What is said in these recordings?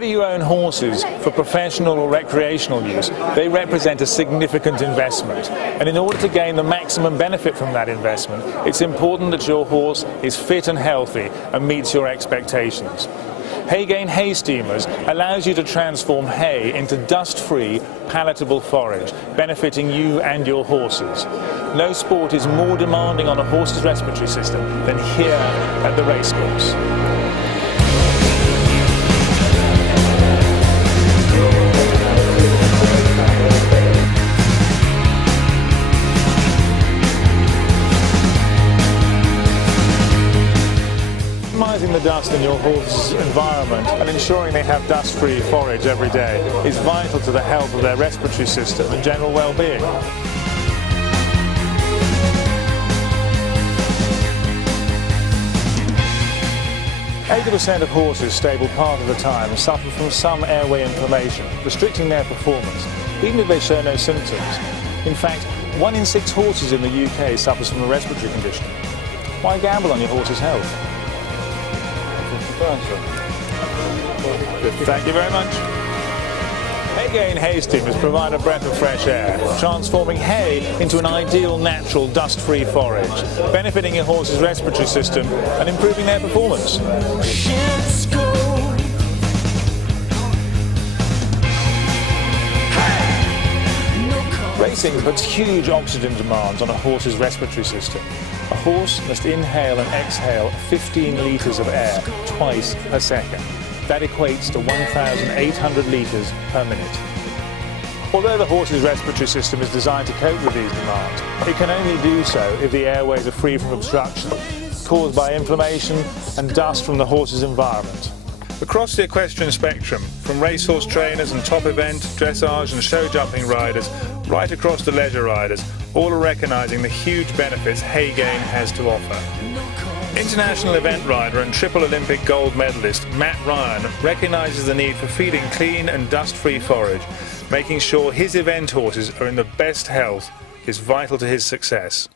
Whether you own horses for professional or recreational use, they represent a significant investment. And in order to gain the maximum benefit from that investment, it's important that your horse is fit and healthy and meets your expectations. Haygain hay steamers allows you to transform hay into dust-free, palatable forage, benefiting you and your horses. No sport is more demanding on a horse's respiratory system than here at the racecourse. Minimizing the dust in your horse's environment and ensuring they have dust-free forage every day is vital to the health of their respiratory system and general well-being. 80% of horses stable part of the time suffer from some airway inflammation, restricting their performance, even if they show no symptoms. In fact, 1 in 6 horses in the UK suffers from a respiratory condition. Why gamble on your horse's health? Thank you very much. Haygain hay steamers provide a breath of fresh air, transforming hay into an ideal, natural, dust-free forage, benefiting your horse's respiratory system and improving their performance. Racing puts huge oxygen demands on a horse's respiratory system. A horse must inhale and exhale 15 litres of air twice per second. That equates to 1,800 litres per minute. Although the horse's respiratory system is designed to cope with these demands, it can only do so if the airways are free from obstruction caused by inflammation and dust from the horse's environment. Across the equestrian spectrum, from racehorse trainers and top event, dressage and show jumping riders, right across to leisure riders, all are recognising the huge benefits Haygain has to offer. International event rider and triple Olympic gold medalist Matt Ryan recognises the need for feeding clean and dust-free forage. Making sure his event horses are in the best health is vital to his success.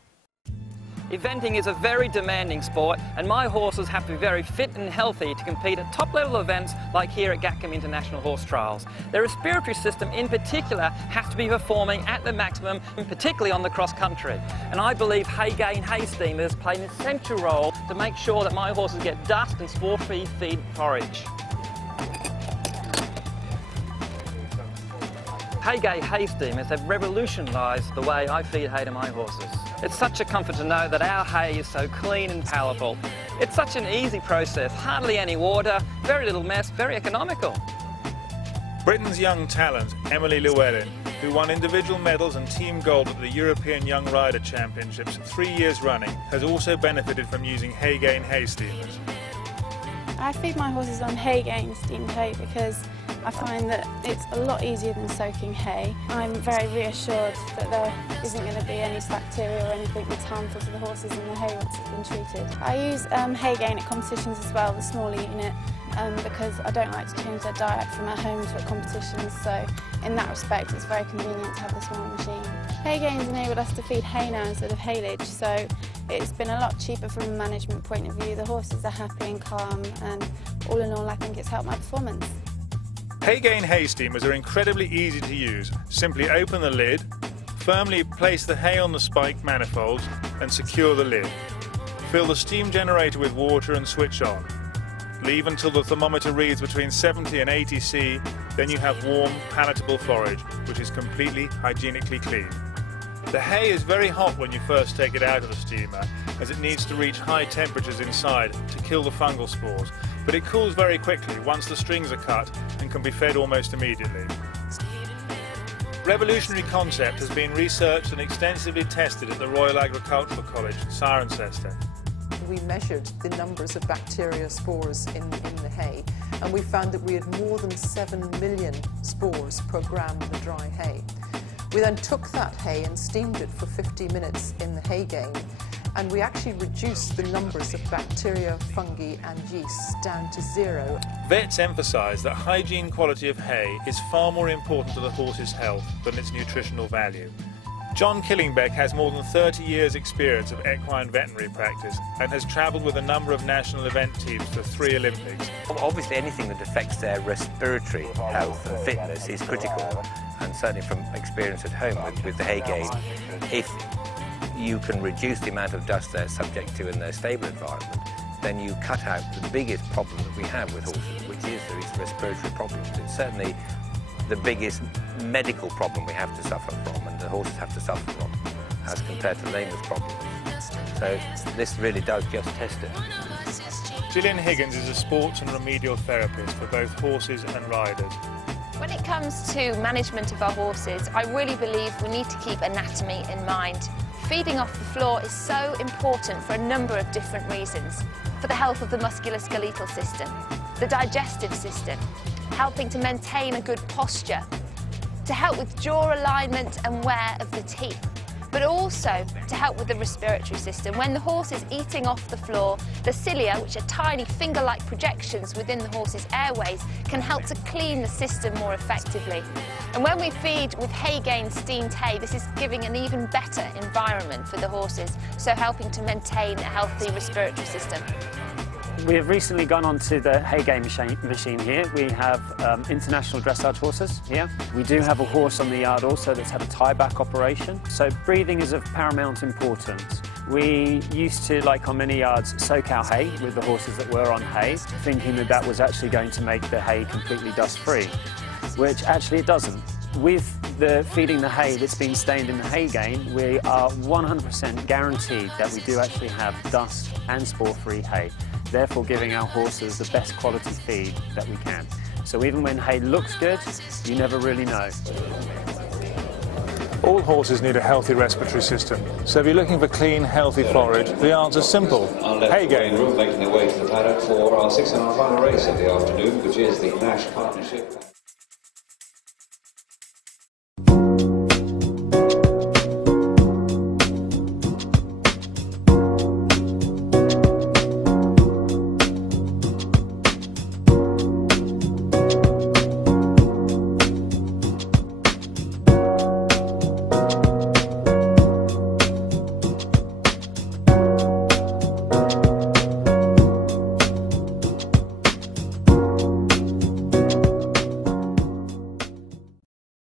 Eventing is a very demanding sport, and my horses have to be very fit and healthy to compete at top-level events like here at Gatcombe International Horse Trials. Their respiratory system in particular has to be performing at the maximum, particularly on the cross-country. And I believe Haygain hay steamers play an essential role to make sure that my horses get dust and spore-free feed forage. Haygain hay steamers have revolutionised the way I feed hay to my horses. It's such a comfort to know that our hay is so clean and palatable. It's such an easy process, hardly any water, very little mess, very economical. Britain's young talent, Emily Llewellyn, who won individual medals and team gold at the European Young Rider Championships 3 years running, has also benefited from using Haygain hay steamers. I feed my horses on Haygain steamed hay because I find that it's a lot easier than soaking hay. I'm very reassured that there isn't going to be any bacteria or anything that's harmful to the horses in the hay once it's been treated. I use Haygain at competitions as well, the smaller unit, because I don't like to change their diet from at home to at competitions, so in that respect it's very convenient to have the small machine. Haygain's enabled us to feed hay now instead of haylage, so it's been a lot cheaper from a management point of view. The horses are happy and calm, and all in all I think it's helped my performance. Haygain hay steamers are incredibly easy to use. Simply open the lid, firmly place the hay on the spike manifolds and secure the lid. Fill the steam generator with water and switch on. Leave until the thermometer reads between 70 and 80 C, then you have warm, palatable forage, which is completely hygienically clean. The hay is very hot when you first take it out of the steamer, as it needs to reach high temperatures inside to kill the fungal spores, but it cools very quickly once the strings are cut and can be fed almost immediately. Revolutionary concept has been researched and extensively tested at the Royal Agricultural College, Cirencester. We measured the numbers of bacteria spores in the hay, and we found that we had more than 7 million spores per gram of the dry hay. We then took that hay and steamed it for 50 minutes in the Haygain, and we actually reduced the numbers of bacteria, fungi and yeasts down to 0. Vets emphasise that hygiene quality of hay is far more important to the horse's health than its nutritional value. John Killingbeck has more than 30 years' experience of equine veterinary practice and has travelled with a number of national event teams to 3 Olympics. Obviously anything that affects their respiratory health and fitness is critical, and certainly from experience at home with the haygain, if you can reduce the amount of dust they're subject to in their stable environment, then you cut out the biggest problem that we have with horses, which is these respiratory problems. It's certainly the biggest medical problem we have to suffer from, and the horses have to suffer from, as compared to lameness problems. So this really does just test it. Gillian Higgins is a sports and remedial therapist for both horses and riders. When it comes to management of our horses, I really believe we need to keep anatomy in mind. Feeding off the floor is so important for a number of different reasons. For the health of the musculoskeletal system, the digestive system, helping to maintain a good posture, to help with jaw alignment and wear of the teeth, but also to help with the respiratory system. When the horse is eating off the floor, the cilia, which are tiny finger-like projections within the horse's airways, can help to clean the system more effectively. And when we feed with haygain steamed hay, this is giving an even better environment for the horses, so helping to maintain a healthy respiratory system. We have recently gone on to the haygain machine here. We have international dressage horses here. We do have a horse on the yard also that's had a tie-back operation. So breathing is of paramount importance. We used to, like on many yards, soak our hay with the horses that were on hay, thinking that that was actually going to make the hay completely dust-free, which actually it doesn't. With the feeding the hay that's been stained in the haygain, we are 100% guaranteed that we do actually have dust and spore-free hay, therefore giving our horses the best quality feed that we can. So even when hay looks good, you never really know. All horses need a healthy respiratory system, so if you're looking for clean, healthy forage, the answer's simple: haygain. Making their way to the paddock for our 6.5 final race of the afternoon, which is the Nash Partnership.